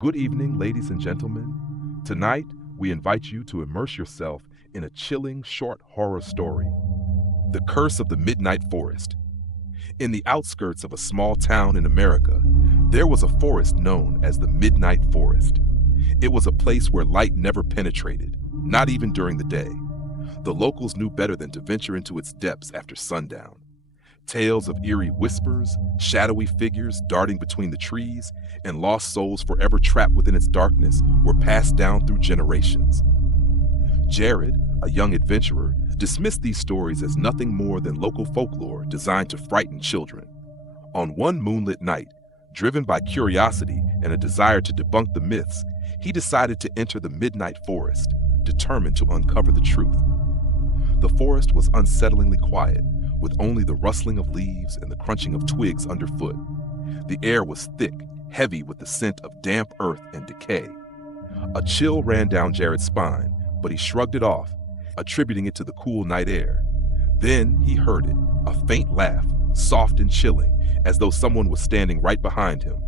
Good evening, ladies and gentlemen. Tonight, we invite you to immerse yourself in a chilling short horror story, The Curse of the Midnight Forest. In the outskirts of a small town in America, there was a forest known as the Midnight Forest. It was a place where light never penetrated, not even during the day. The locals knew better than to venture into its depths after sundown. Tales of eerie whispers, shadowy figures darting between the trees, and lost souls forever trapped within its darkness were passed down through generations. Jared, a young adventurer, dismissed these stories as nothing more than local folklore designed to frighten children. On one moonlit night, driven by curiosity and a desire to debunk the myths, he decided to enter the Midnight Forest, determined to uncover the truth. The forest was unsettlingly quiet, with only the rustling of leaves and the crunching of twigs underfoot. The air was thick, heavy with the scent of damp earth and decay. A chill ran down Jared's spine, but he shrugged it off, attributing it to the cool night air. Then he heard it, a faint laugh, soft and chilling, as though someone was standing right behind him.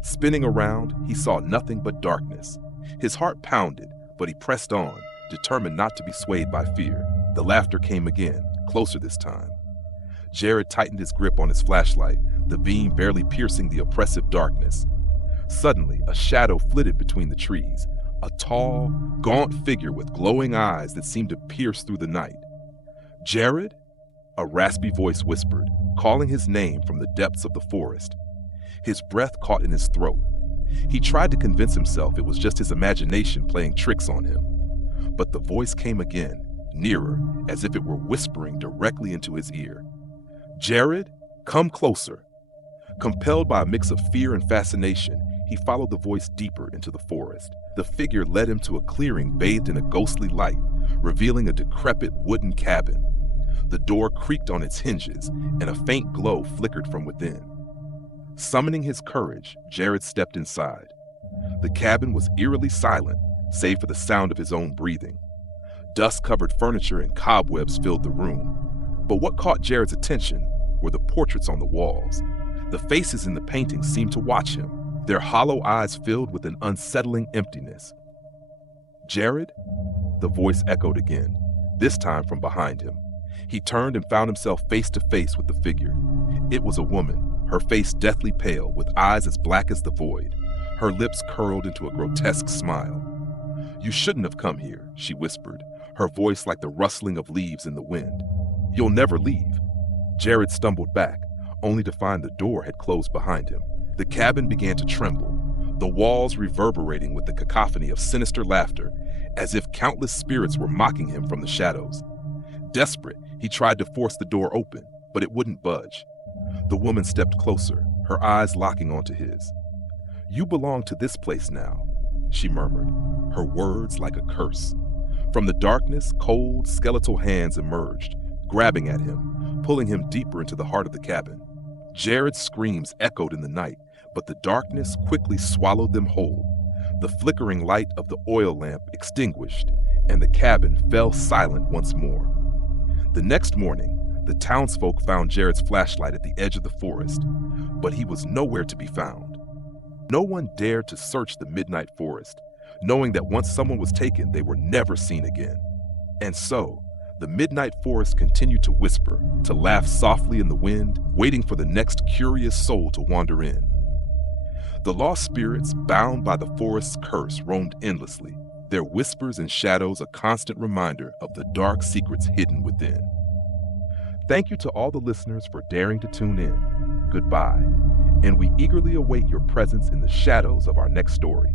Spinning around, he saw nothing but darkness. His heart pounded, but he pressed on, determined not to be swayed by fear. The laughter came again, closer this time. Jared tightened his grip on his flashlight, the beam barely piercing the oppressive darkness. Suddenly, a shadow flitted between the trees, a tall, gaunt figure with glowing eyes that seemed to pierce through the night. "Jared?" A raspy voice whispered, calling his name from the depths of the forest. His breath caught in his throat. He tried to convince himself it was just his imagination playing tricks on him. But the voice came again, nearer, as if it were whispering directly into his ear. "Jared, come closer." Compelled by a mix of fear and fascination, he followed the voice deeper into the forest. The figure led him to a clearing bathed in a ghostly light, revealing a decrepit wooden cabin. The door creaked on its hinges, and a faint glow flickered from within. Summoning his courage, Jared stepped inside. The cabin was eerily silent, save for the sound of his own breathing. Dust-covered furniture and cobwebs filled the room. But what caught Jared's attention were the portraits on the walls. The faces in the paintings seemed to watch him, their hollow eyes filled with an unsettling emptiness. "Jared?" The voice echoed again, this time from behind him. He turned and found himself face to face with the figure. It was a woman, her face deathly pale, with eyes as black as the void. Her lips curled into a grotesque smile. "You shouldn't have come here," she whispered, her voice like the rustling of leaves in the wind. "You'll never leave." Jared stumbled back, only to find the door had closed behind him. The cabin began to tremble, the walls reverberating with the cacophony of sinister laughter, as if countless spirits were mocking him from the shadows. Desperate, he tried to force the door open, but it wouldn't budge. The woman stepped closer, her eyes locking onto his. "You belong to this place now," she murmured, her words like a curse. From the darkness, cold, skeletal hands emerged, grabbing at him, pulling him deeper into the heart of the cabin. Jared's screams echoed in the night, but the darkness quickly swallowed them whole. The flickering light of the oil lamp extinguished, and the cabin fell silent once more. The next morning, the townsfolk found Jared's flashlight at the edge of the forest, but he was nowhere to be found. No one dared to search the Midnight Forest, knowing that once someone was taken, they were never seen again. And so, the Midnight Forest continued to whisper, to laugh softly in the wind, waiting for the next curious soul to wander in. The lost spirits, bound by the forest's curse, roamed endlessly, their whispers and shadows a constant reminder of the dark secrets hidden within. Thank you to all the listeners for daring to tune in. Goodbye, and we eagerly await your presence in the shadows of our next story.